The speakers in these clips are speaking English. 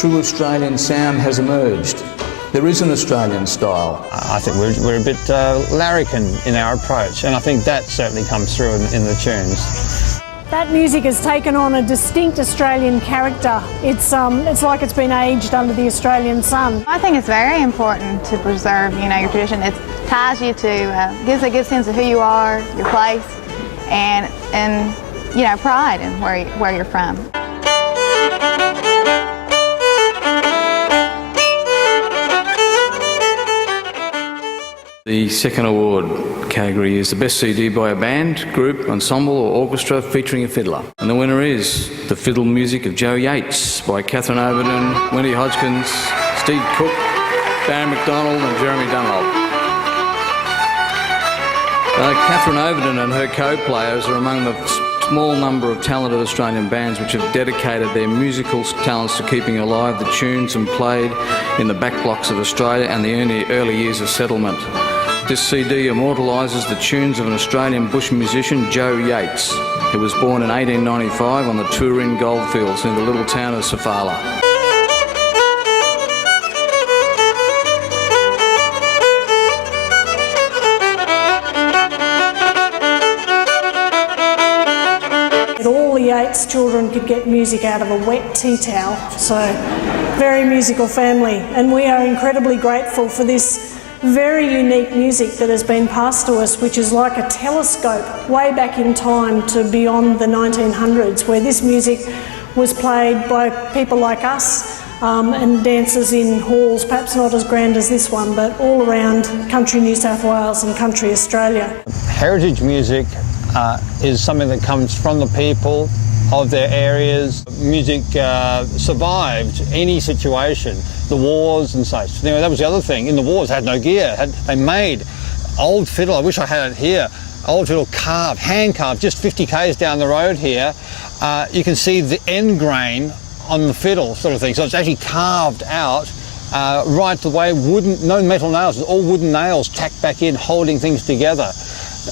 true Australian sound has emerged. There is an Australian style. I think we're a bit larrikin in our approach, and I think that certainly comes through in the tunes. That music has taken on a distinct Australian character. It's like it's been aged under the Australian sun. I think it's very important to preserve, your tradition. It ties you to, gives a good sense of who you are, your place, and pride in where you're from. The second award category is the best CD by a band, group, ensemble or orchestra featuring a fiddler. And the winner is The Fiddle Music of Joe Yates by Catherine Overton, Wendy Hodgkins, Steve Cook, Darren McDonald and Jeremy Dunlop. Catherine Overton and her co-players are among the small number of talented Australian bands which have dedicated their musical talents to keeping alive the tunes and played in the back blocks of Australia and the early years of settlement. This CD immortalises the tunes of an Australian bush musician, Joe Yates, who was born in 1895 on the Turin goldfields near the little town of Sofala. All the Yates children could get music out of a wet tea towel, so very musical family, and we are incredibly grateful for this very unique music that has been passed to us, which is like a telescope way back in time to beyond the 1900s, where this music was played by people like us and dancers in halls, perhaps not as grand as this one, but all around country New South Wales and country Australia. Heritage music is something that comes from the people of their areas. Music survived any situation, the wars and such. That was the other thing. In the wars, they had no gear. They made old fiddle, I wish I had it here, old fiddle carved, hand carved, just 50 k's down the road here. You can see the end grain on the fiddle sort of thing. So it's actually carved out right the way, no metal nails, it's all wooden nails tacked back in, holding things together.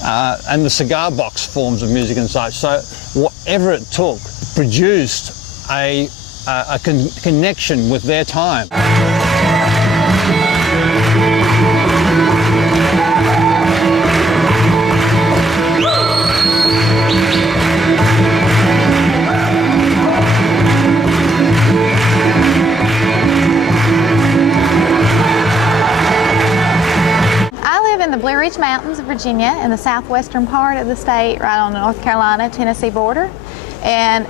And the cigar box forms of music and such. So whatever it took produced a connection with their time. In the Blue Ridge Mountains of Virginia, in the southwestern part of the state, right on the North Carolina-Tennessee border, and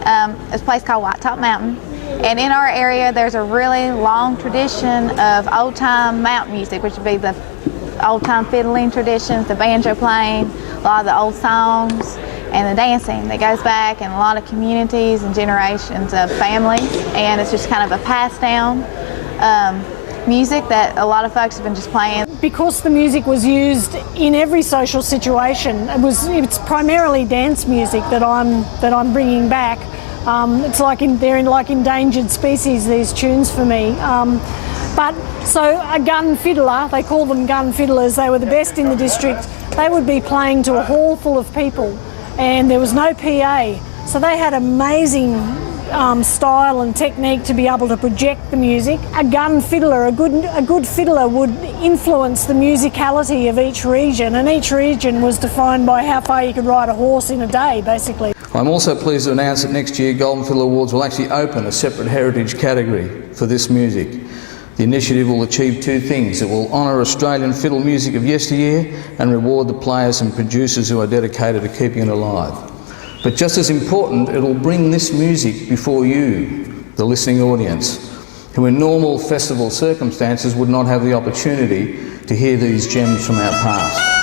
it's a place called White Top Mountain. And in our area, there's a really long tradition of old-time mountain music, which would be the old-time fiddling traditions, the banjo playing, a lot of the old songs, and the dancing that goes back in a lot of communities and generations of families. And it's just kind of a passed-down music that a lot of folks have been just playing. Because the music was used in every social situation, it's primarily dance music that I'm bringing back. It's like they're like endangered species, these tunes for me. But so a gun fiddler, they call them gun fiddlers, they were the best in the district. They would be playing to a hall full of people, and there was no PA, so they had amazing style and technique to be able to project the music. A gun fiddler, a good fiddler would influence the musicality of each region, and each region was defined by how far you could ride a horse in a day, basically. I'm also pleased to announce that next year Golden Fiddle Awards will actually open a separate heritage category for this music. The initiative will achieve two things. It will honour Australian fiddle music of yesteryear and reward the players and producers who are dedicated to keeping it alive. But just as important, it'll bring this music before you, the listening audience, who in normal festival circumstances would not have the opportunity to hear these gems from our past.